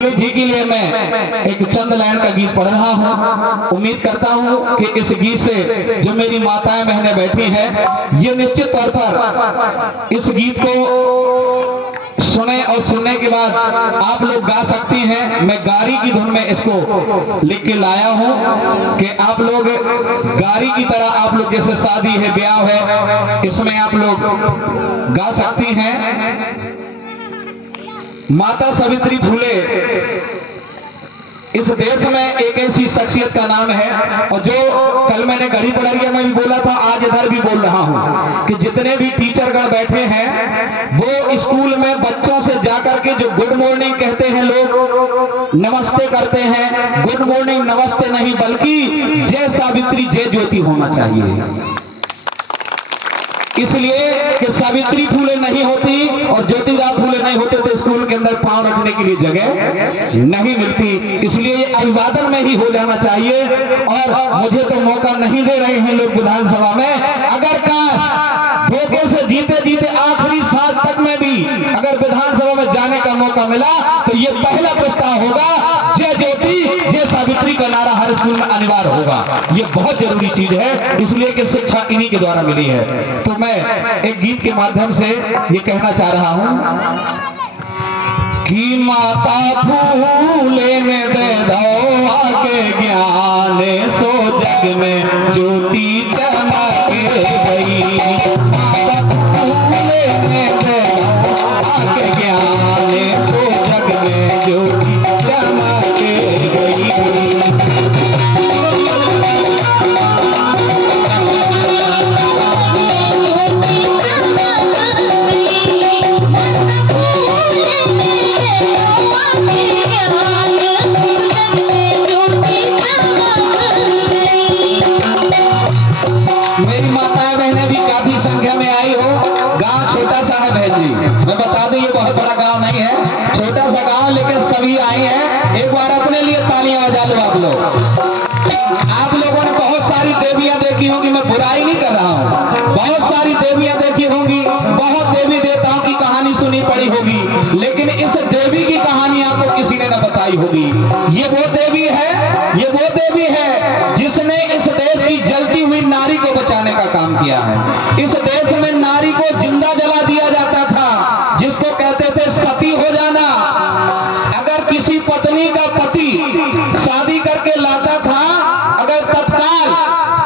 जी के लिए मैं एक चंद लाइन का गीत पढ़ रहा हूँ। उम्मीद करता हूँ कि इस गीत से जो मेरी माताएं बहनें बैठी हैं, ये निश्चित तौर पर इस गीत को सुने और सुनने के बाद आप लोग गा सकती हैं। मैं गारी की धुन में इसको लिख के लाया हूँ कि आप लोग गारी की तरह, आप लोग जैसे शादी है, ब्याह है, इसमें आप लोग गा सकती हैं। माता सावित्री फूले इस देश में एक ऐसी शख्सियत का नाम है, और जो कल मैंने गढ़ी पड़रिया में भी बोला था, आज इधर भी बोल रहा हूं कि जितने भी टीचरगण बैठे हैं वो स्कूल में बच्चों से जाकर के जो गुड मॉर्निंग कहते हैं, लोग नमस्ते करते हैं, गुड मॉर्निंग नमस्ते नहीं बल्कि जय सावित्री जय ज्योति होना चाहिए। इसलिए कि सावित्री फूले नहीं होती और ज्योतिराव फूले नहीं होते तो स्कूल के अंदर पांव रखने के लिए जगह नहीं मिलती। इसलिए ये अभिवादन में ही हो जाना चाहिए। और मुझे तो मौका नहीं दे रहे हैं लोग विधानसभा में। अगर काश धोखे से जीते जीते आखिरी साल तक में भी अगर विधानसभा में जाने का मौका मिला तो ये पहला प्रस्ताव होगा, जय ज्योति जय सावित्री का नारा हर स्कूल में अनिवार्य होगा। ये बहुत जरूरी चीज है, इसलिए कि शिक्षा इन्हीं के द्वारा मिली है। तो मैं एक गीत के माध्यम से ये कहना चाह रहा हूं कि माता फूले ने दे दो आके ज्ञान, सो जग में ज्योति चमक गई। माता फूले ने दे दो आके ज्ञान, सो जग में ज्योति चमक गई। मैं बता दूं, ये बहुत बड़ा गांव नहीं है, छोटा सा गांव, लेकिन सभी आए हैं। एक बार अपने लिए तालियां बजा लो आप लोग। आप लोगों ने बहुत सारी देवियां देखी होंगी, मैं बुराई नहीं कर रहा हूं, बहुत सारी देवियां देखी होंगी, बहुत देवी देवताओं की कहानी सुनी पड़ी होगी, लेकिन इस देवी की कहानी आपको किसी ने न बताई होगी। ये वो देवी है, ये वो देवी है जिसने इस देश की जलती हुई नारी को बचाने का काम किया है। इस देश में नारी को जिंदा जला दिया जाता था, जिसको कहते थे सती हो जाना। अगर किसी पत्नी का पति शादी करके लाता था, अगर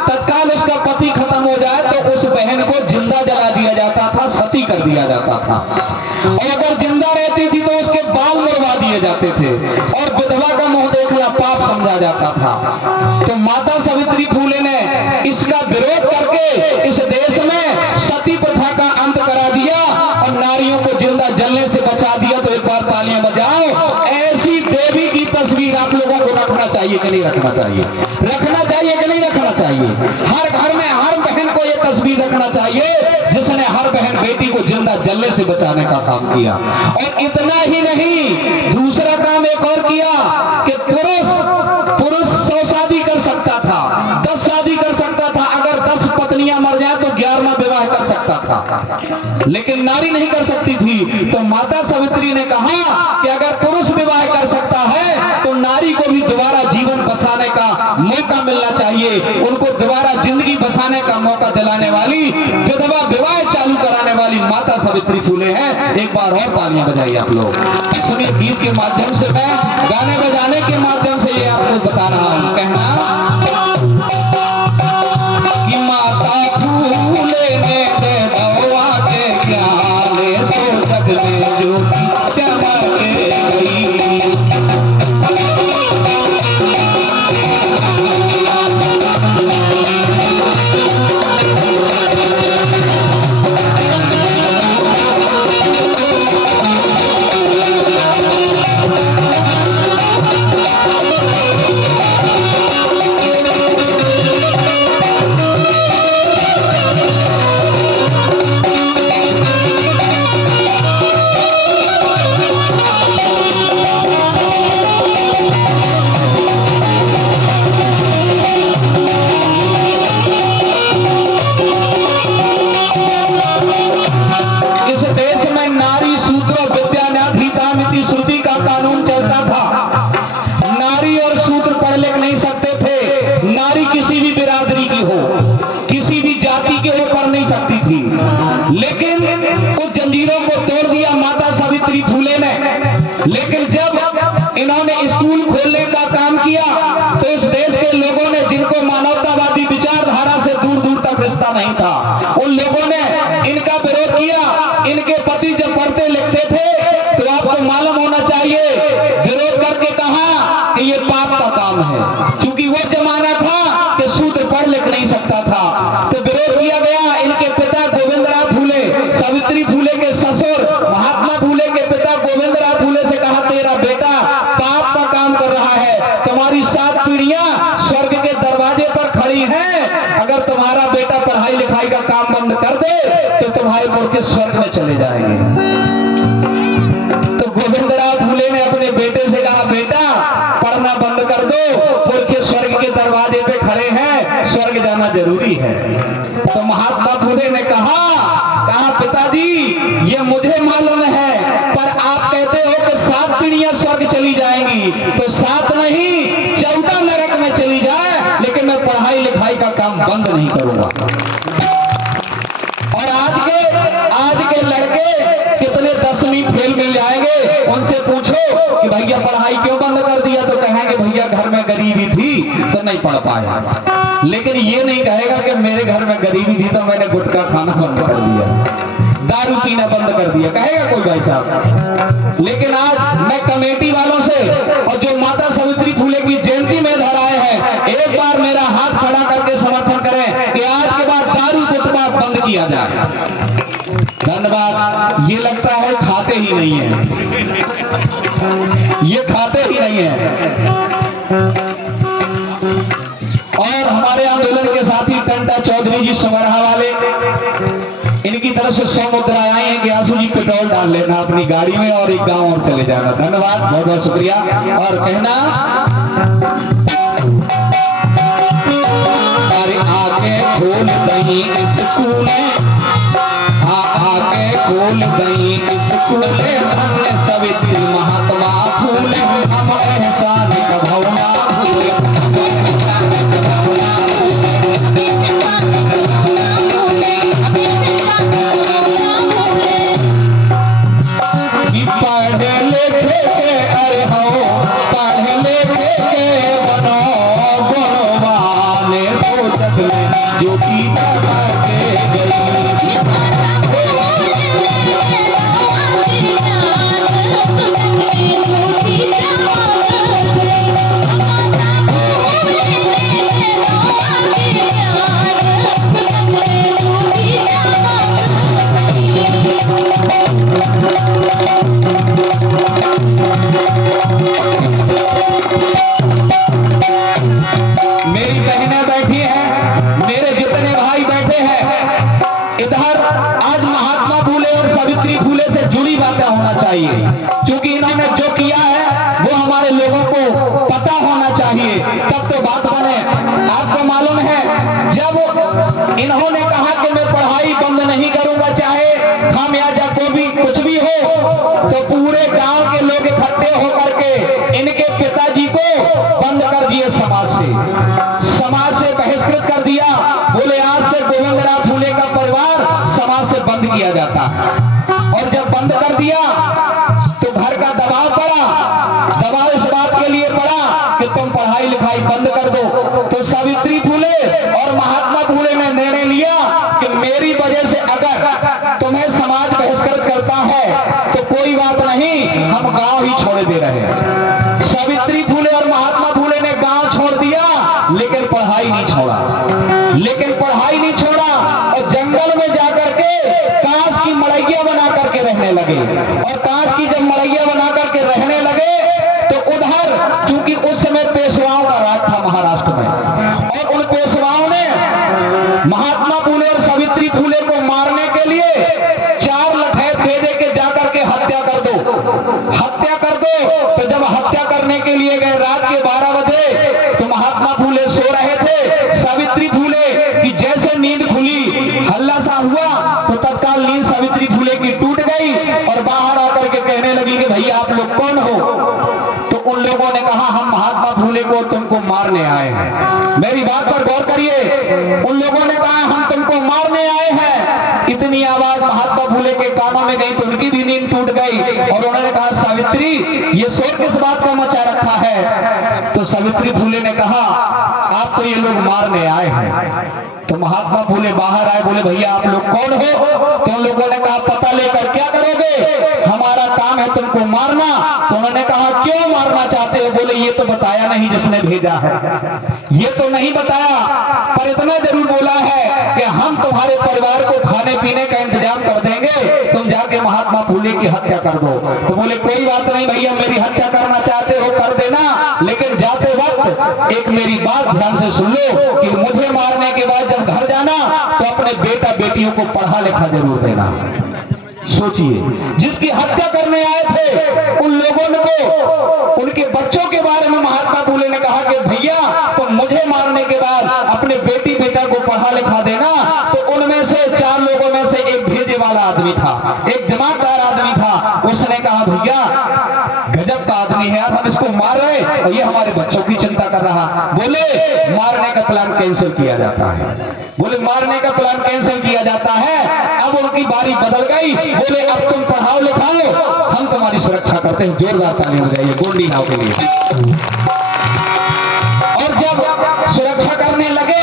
तत्काल उसका पति खत्म हो जाए तो उस बहन को जिंदा जला दिया जाता था, सती कर दिया जाता था। और अगर जिंदा रहती थी तो उसके बाल मरवा दिए जाते थे और विधवा का मुंह देखना पाप समझा जाता था। तो माता सावित्री फूले ने इसका विरोध करके इस देश में सती प्रथा का अंत करा दिया और नारियों को जिंदा जलने से बचा दिया। तो एक बार तालियां बजाओ। ऐसी देवी की तस्वीर आप लोगों को रखना चाहिए कि नहीं रखना चाहिए? रखना चाहिए कि नहीं रखना चाहिए? हर घर में हर बहन को यह तस्वीर रखना चाहिए जिसने हर बहन बेटी को जिंदा जलने से बचाने का काम किया। और इतना ही नहीं, दूसरा काम एक और किया कि पुरुष 100 शादी कर सकता था, 10 शादी कर सकता था। अगर 10 पत्नियां मर जाए तो 11वां विवाह कर सकता था, लेकिन नारी नहीं कर सकती थी। तो माता सावित्री ने कहा कि अगर पुरुष विवाह कर सकता है तो नारी को भी दोबारा जीवन बसाने का मौका मिलना चाहिए। उनको दोबारा जिंदगी बसाने का मौका दिलाने वाली, विधवा विवाह चालू कराने वाली माता सावित्री फूले हैं। एक बार और तालियां बजाइए आप लोग। सुनिए, गीत के माध्यम से, मैं गाने बजाने के माध्यम से ये आपको बता रहा हूं। कहना कि माता फूले ने दे दो आके ज्ञान, सो जग में ज्योति चमक गई। लेकिन जब इन्होंने स्कूल खोलने का काम किया तो इस देश के लोगों ने, जिनको मानवतावादी विचारधारा से दूर दूर तक रिश्ता नहीं था, उन लोगों ने इनका विरोध किया। इनके पति जब पढ़ते लिखते थे तो आपको मालूम होना चाहिए, विरोध करके कहा कि ये पाप का काम है, क्योंकि वो जमाना था कि शूद्र पढ़ लिख नहीं सकता था। तो विरोध किया गया। इनके पिता गोविंदराव फूले, सावित्री फूले के ससुर महात्मा फूले के पिता गोविंदराव फूले से कहा, तेरा बेटा पाप का काम कर रहा है, तुम्हारी 7 पीढ़ियां स्वर्ग के दरवाजे पर खड़ी हैं, अगर तुम्हारा बेटा पढ़ाई लिखाई का काम बंद कर दे तो तुम्हारे पुरखे स्वर्ग में चले जाएंगे। तो गोविंदराव फूले ने अपने बेटे से कहा, बेटा पढ़ना बंद कर दो, पुरखे स्वर्ग के दरवाजे पे खड़े हैं, स्वर्ग जाना जरूरी है। तो महात्मा फूले ने कहा पिताजी ये मुझे मालूम है, पर आप कहते हो कि 7 पीढ़ियां स्वर्ग चली जाएंगी, तो 7 नहीं 14 नरक में चली जाए, लेकिन मैं पढ़ाई लिखाई का काम बंद नहीं करूंगा। और आज के लड़के कितने 10वीं फेल मिल जाएंगे, उनसे पूछो कि भैया पढ़ाई क्यों बंद कर दिया, तो कहेंगे भैया घर में गरीबी थी तो नहीं पढ़ पाया। लेकिन ये नहीं कहेगा कि मेरे घर में गरीबी थी तो मैंने गुटखा खाना बंद कर दिया, दारू पीना बंद कर दिया, कहेगा कोई भाई साहब। लेकिन आज मैं कमेटी वालों से और जो माता सावित्री फूले की जयंती में इधर आए हैं, एक बार मेरा हाथ खड़ा करके समर्थन करें कि आज के बाद दारू गुटखा बंद किया जाए। धन्यवाद। ये लगता है खाते ही नहीं है, ये खाते ही नहीं है। और हमारे आंदोलन के साथी टंटा चौधरी जी समरहा वाले, इनकी तरफ से 100 मुद्राएं आई हैं कि आंसू जी पेट्रोल डाल लेना अपनी गाड़ी में और एक गांव और चले जाना। धन्यवाद, बहुत बहुत शुक्रिया। और कहना, अरे आके खोल दही स्कूल, आके खोल दही स्कूल, धन्य सावित्री महात्मा फूले, हम एहसान का भवना पढ़े लिखे के, अरे हो पढ़े लिखे के बनो गुणवान, सोचत में जो की क्योंकि इन्होंने जो किया है वो हमारे लोगों को पता होना चाहिए, तब तो बात बने। आपको मालूम है, जब इन्होंने कहा कि मैं पढ़ाई बंद नहीं करूंगा, चाहे खामियाजा को भी कुछ भी हो, तो पूरे गांव के लोग इकट्ठे होकर के इनके पिताजी को बंद कर दिए, समाज से बहिष्कृत कर दिया। बोले आज से गोविंदराव फूले का परिवार समाज से बंद किया जाता है। और जब बंद कर दिया तो घर का दबाव पड़ा, दबाव इस बात के लिए पड़ा कि तुम पढ़ाई लिखाई बंद कर दो। तो सावित्री फूले और महात्मा फूले ने निर्णय लिया कि मेरी वजह से अगर तुम्हें समाज बहिष्कृत करता है तो कोई बात नहीं, हम गांव ही छोड़ दे रहे हैं। सावित्री फूले और महात्मा फूले ने गांव छोड़ दिया, लेकिन पढ़ाई नहीं छोड़ा, और जंगल में जाकर के कांस की मड़ैया बना करके रहने लगे। और कांस की जब मड़ैया बना करके रहने लगे तो उधर, क्योंकि उस समय पेशवाओं का राज था महाराष्ट्र में, और उन पेशवाओं ने महात्मा फूले और सावित्री फूले को मारने के लिए 4 लठैत भेजे के जाकर के हत्या कर दो। तो जब हत्या करने के लिए गए रात के 12 बजे, तो महात्मा फूले सो रहे थे। सावित्री फूले की जैसे नींद खुली, हल्ला सा हुआ, तो तत्काल नींद सावित्री फूले की टूट गई और बाहर आकर के कहने लगी कि भैया आप लोग कौन हो? तो उन लोगों ने कहा हम महात्मा फूले को तुमको मारने आए हैं। मेरी बात पर गौर करिए, उन लोगों ने कहा हम तुमको मारने आए हैं। इतनी आवाज महात्मा फूले के कानों में गई तो उनकी भी नींद टूट गई और उन्होंने कहा, सावित्री ये शोर किस बात का मचा रखा है? तो सावित्री फूले ने कहा, आप तो ये लोग मारने आए हैं। तो महात्मा फूले बाहर आए, बोले भैया आप लोग कौन हो? तो उन लोगों ने कहा, पता लेकर क्या करोगे? हमारा काम है तुमको मारना। तो उन्होंने कहा, क्यों मारना चाहते हो? बोले ये तो बताया नहीं जिसने भेजा है, ये तो नहीं बताया, पर इतना जरूर बोला है कि हम तुम्हारे परिवार को खाने पीने का इंतजाम कर देंगे, तुम जाके महात्मा फूले की हत्या कर दो। तो बोले कोई बात नहीं भैया, मेरी हत्या करना चाहते हो कर देना, लेकिन जाते वक्त एक मेरी बात ध्यान से सुन लो कि मुझे मारने के बाद जब घर जाना तो अपने बेटा बेटियों को पढ़ा लिखा जरूर देना। सोचिए, जिसकी हत्या करने आए थे उन लोगों को उनके बच्चों के बारे में महात्मा फूले ने कहा कि भैया तो मुझे मारने के बाद अपने बेटी बेटा को पढ़ा लिखा देना। तो उनमें से 4 लोगों में से एक भेजे वाला आदमी था, एक दिमागदार आदमी था। उसने कहा, भैया गजब का आदमी है यार, हम इसको मार रहे और ये हमारे बच्चों की चिंता कर रहा। बोले मारने का प्लान कैंसिल किया जाता है। बोले मारने का प्लान कैंसिल किया जाता है। अब उनकी बारी बदल गई। बोले अब तुम पढ़ाओ लिखाओ, हम तुम्हारी सुरक्षा करते हैं। जोरदार ताली हो जाइए गोंडी नाव के लिए। और जब सुरक्षा करने लगे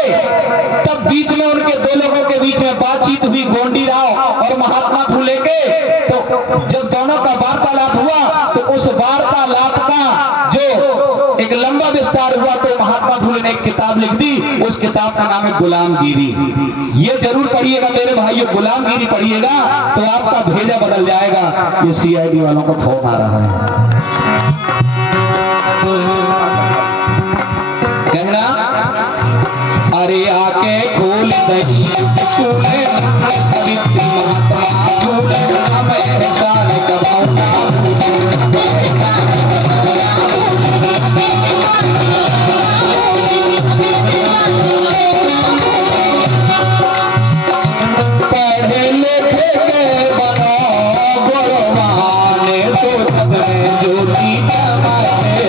तब बीच में उनके 2 लोगों के बीच में बातचीत हुई, गोंडी राव और महात्मा फूले के। तो जब दोनों का वार्तालाप हुआ तो उस वार्तालाप का जो एक लंबा विस्तार हुआ तो महात्मा फूले ने एक किताब लिख दी। उस किताब का नाम है गुलामगिरी। ये जरूर पढ़िएगा मेरे भाइयों, गुलामगिरी पढ़िएगा तो आपका भेजा बदल जाएगा। ये सीआईडी वालों को फोन आ रहा है, कहना अरे आके खोल दही स्कूल सावित्री महात्मा फूले हम एहसान कमाऊंगा। पढ़े लिखे के बनो गुरवाने सोचत में ज्योति जमाते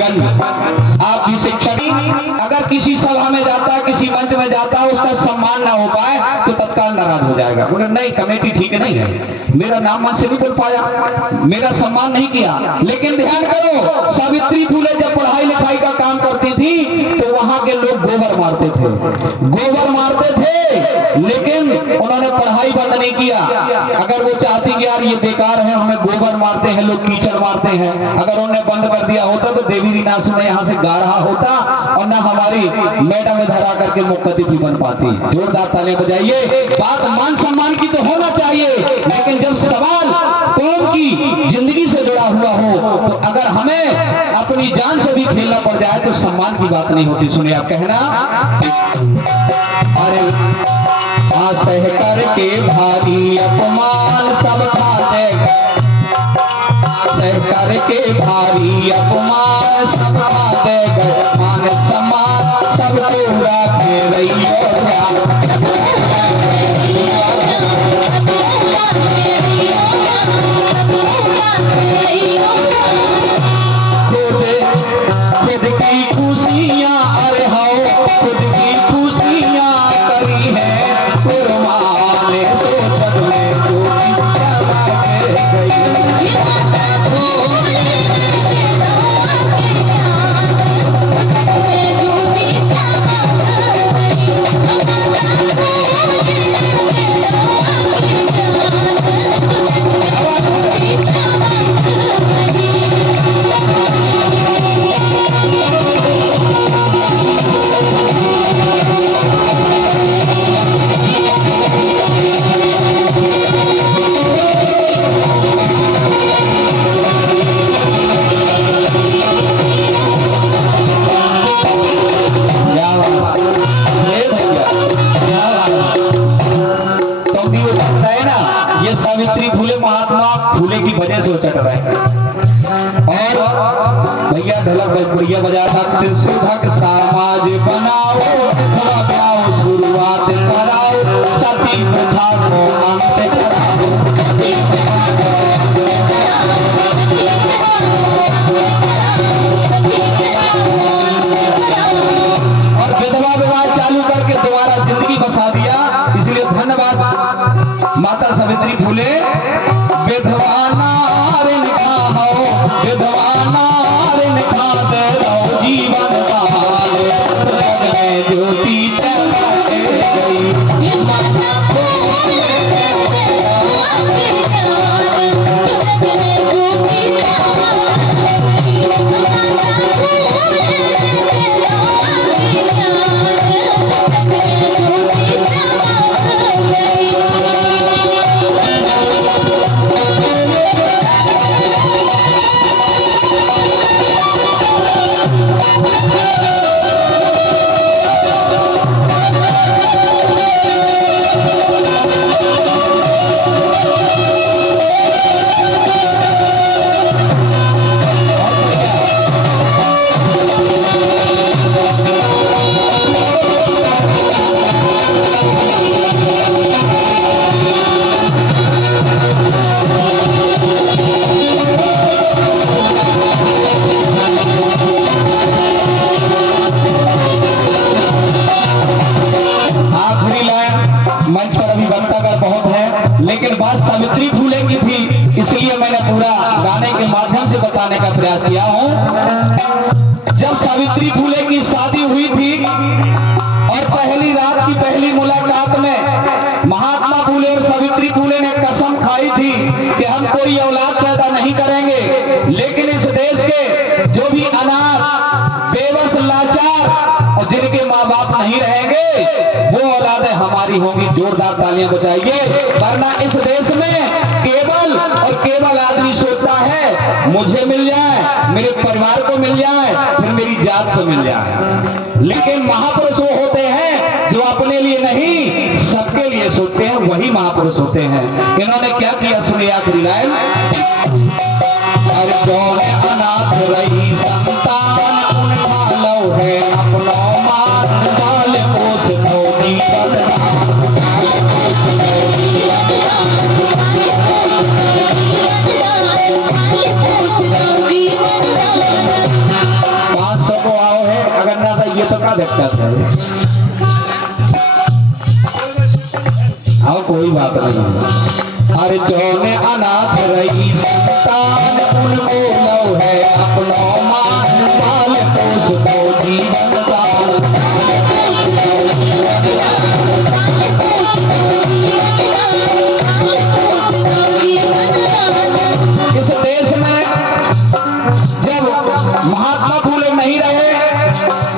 गई। आप भी शिक्षक अगर किसी सभा में जाता है, किसी मंच में जाता है, उसका सम्मान ना हो पाए तो तत्काल नाराज हो जाएगा। बोले नहीं कमेटी ठीक नहीं है, मेरा नाम मंच से नहीं बोल पाया, मेरा सम्मान नहीं किया। लेकिन ध्यान करो, सावित्री फूले जब पढ़ाई लिखाई का काम करती थी तो वहां के लोग गोबर मारते थे, गोबर मारते थे, लेकिन उन्होंने पढ़ाई बंद नहीं किया। अगर वो चाहती कि यार ये बेकार है, हमें गोबर मारते हैं लोग, कीचड़ मारते हैं, अगर उन्होंने बंद कर दिया होता तो देवी रीना सुने यहाँ से गा रहा होता और ना हमारी मैडम में धरा करके मुख्य अतिथि बन पाती। जोरदार ताली बजाइए। बात मान सम्मान की तो होना चाहिए, लेकिन जब सवाल कौम की जिंदगी से जुड़ा हुआ हो तो अगर हमें अपनी जान से भी खेलना पड़ जाए तो सम्मान की बात नहीं होती। सुनिए आप कहना, अरे सह करके भारी अपमान सब खाते, सह करके भारी अपमान सब खाते गए, मान सम्मान सब पूरा के रहियो खुद की खुशियां, अरे हाओ खुद की खुशियां करी है कुर्बान सोचत में ज्योति जला के गई। भैया ढोलक भोजपुरिया बजा सकते सुधक समाज बनाओ थोड़ा ब्याओ शुरुआत कराओ सती प्रथा को अंत कराओ और विधवा विवाह चालू करके दोबारा जिंदगी बसा दिया। इसलिए धन्यवाद माता सावित्री फूले। विधवा नारिन खाओ विधवा नारिन खा दे रहो जीवन काल में ज्योति चमके गई। लेकिन बात सावित्री फूले की थी, इसलिए मैंने पूरा गाने के माध्यम से बताने का प्रयास किया हूं। जब सावित्री फूले की शादी हुई थी और पहली रात की पहली मुलाकात में महात्मा फूले और सावित्री फूले ने कसम खाई थी कि हम कोई औलाद पैदा नहीं करेंगे, लेकिन इस देश के जो भी अनाथ बेबस लाचार और जिनके माँ बाप नहीं रहेंगे वो औलादें हमारी होंगी। जोरदार तालियां बजाइए। वरना इस देश में केवल और केवल आदमी सोचता है मुझे मिल जाए, मेरे परिवार को मिल जाए, फिर मेरी जात को मिल जाए। लेकिन महापुरुष वो होते हैं जो अपने लिए नहीं सबके लिए सोचते हैं, वही महापुरुष होते हैं। इन्होंने क्या किया सुनिए आखिरी लाइन। अरे कौन अनाथ रही संतान उनका लो है अपनो मान पाल पोस दो जीवन देखता था। हाँ कोई बात नहीं। अरे जौने अनाथ रही संतान उनको लो है अपनो मान पाल पोस दो जीवन इस देश में जब महात्मा फूले नहीं रहे,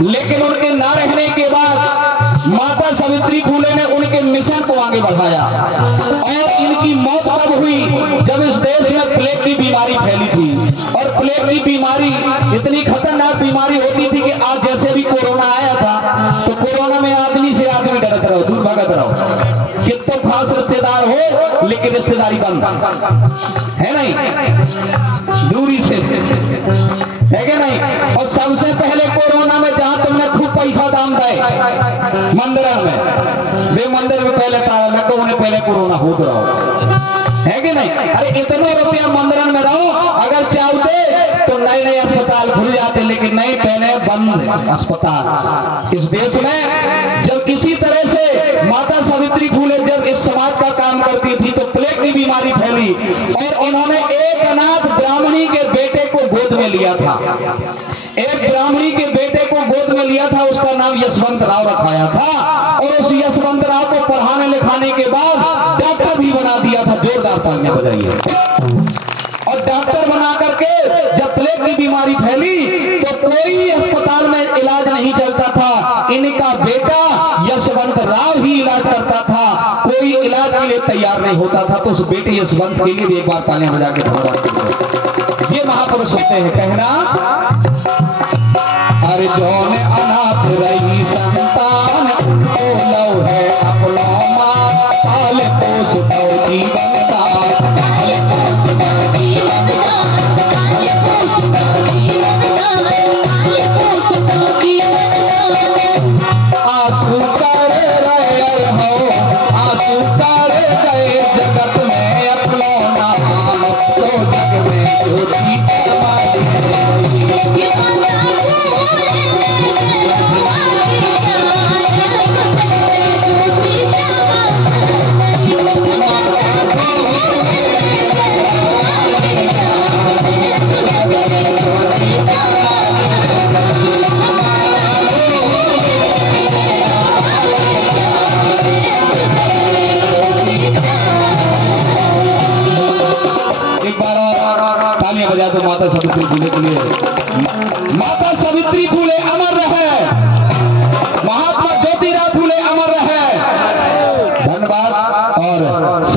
लेकिन उनके ना रहने के बाद माता सावित्री फूले ने उनके मिशन को आगे बढ़ाया। और इनकी मौत कब हुई? जब इस देश में प्लेग की बीमारी फैली थी। और प्लेग की बीमारी इतनी खतरनाक बीमारी होती थी कि आज जैसे भी कोरोना आया था तो कोरोना में आदमी से आदमी डरते रहो, दूर भगत रहो। कितना खास रिश्तेदार हो लेकिन रिश्तेदारी बंद है नहीं, दूरी से है कि नहीं। और सबसे पहले कोरोना में जहां तुमने खूब पैसा दाम दे मंदिर में, वे मंदिर में पहले तारा लगो उन्हें पहले कोरोना हो तो रहो, है कि नहीं। अरे इतने रुपया मंदिर में रहो, अगर चाहते तो नए नए अस्पताल खुल जाते, लेकिन नहीं, पहले बंद अस्पताल। इस देश में जब किसी तरह से माता सावित्री फूले जब इस समाज का काम करती थी तो प्लेग की बीमारी फैली और उन्होंने एक अनाथ ब्राह्मणी के बेटे को गोद में लिया था। एक ब्राह्मणी के बेटे को गोद में लिया था, उसका नाम यशवंत राव रखाया था। और उस यशवंत राव को पढ़ाने लिखाने के बाद डॉक्टर भी बना दिया था। जोरदार तालियां बजाइए। और डॉक्टर बना करके जब प्लेग की बीमारी फैली तो कोई अस्पताल में इलाज नहीं चलता था, इनका बेटा यशवंत राव ही इलाज करता था। कोई इलाज के लिए तैयार नहीं होता था, तो उस बेटे यशवंत के लिए भी एक बार तालियां बजा के धन्यवाद। ये महापुरुष होते हैं। कहना अरे जौन अनाथ रही संतान उनको लो है अपनो मान पाल पोस दो जीवन दान। फूले के लिए माता सावित्री फूले अमर रहे।